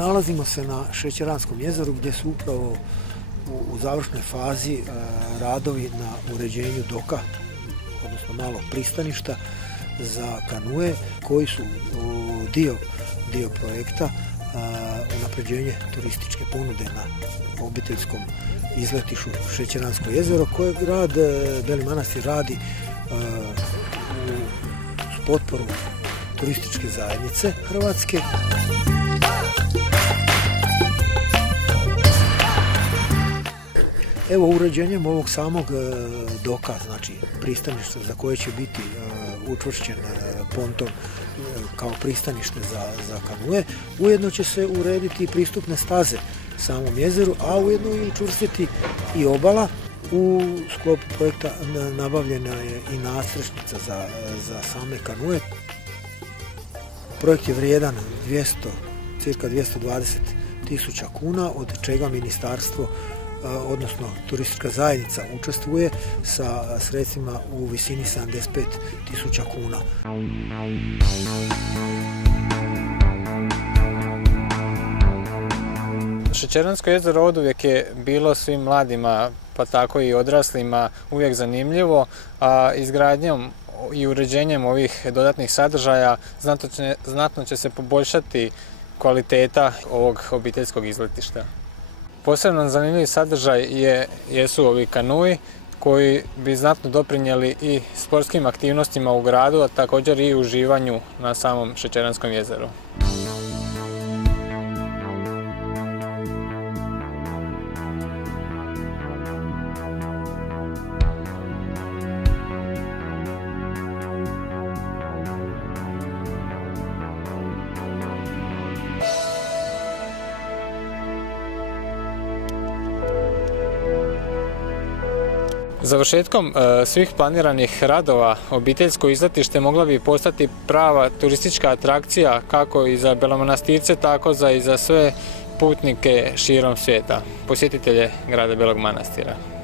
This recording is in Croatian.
Nalazimo se na Šećeranskom jezeru gdje su upravo u završnoj fazi radovi na uređenju doka, odnosno malog pristaništa za kanue, koji su dio projekta unapređenje turističke ponude na obiteljskom izletištu Šećeransko jezero, koje grad Beli Manastir radi uz potporu turističke zajednice Hrvatske. Evo, uređenjem ovog samog doka, znači pristaništa za koje će biti učvršćen ponton kao pristanište za kanue, ujedno će se urediti pristupne staze samom jezeru, a ujedno i učvrstiti i obala. U sklopu projekta nabavljena je i nadstrešnica za same kanue. Projekt je vrijedan cirka 220.000 kuna, od čega ministarstvo, odnosno turistička zajednica, učestvuje sa sredstvima u visini 75.000 kuna. Šećeransko jezero oduvijek je bilo svim mladima, pa tako i odraslima, uvijek zanimljivo, a izgradnjom i uređenjem ovih dodatnih sadržaja znatno će se poboljšati kvaliteta ovog obiteljskog izletišta. Posebno zanimljiv sadržaj jesu ovi kanui koji bi znatno doprinijeli i sportskim aktivnostima u gradu, a također i uživanju na samom Šećeranskom jezeru. Završetkom svih planiranih radova obiteljsko izletište mogla bi postati prava turistička atrakcija kako i za Belomanastirce, tako i za sve putnike širom svijeta, posjetitelje grada Belog Manastira.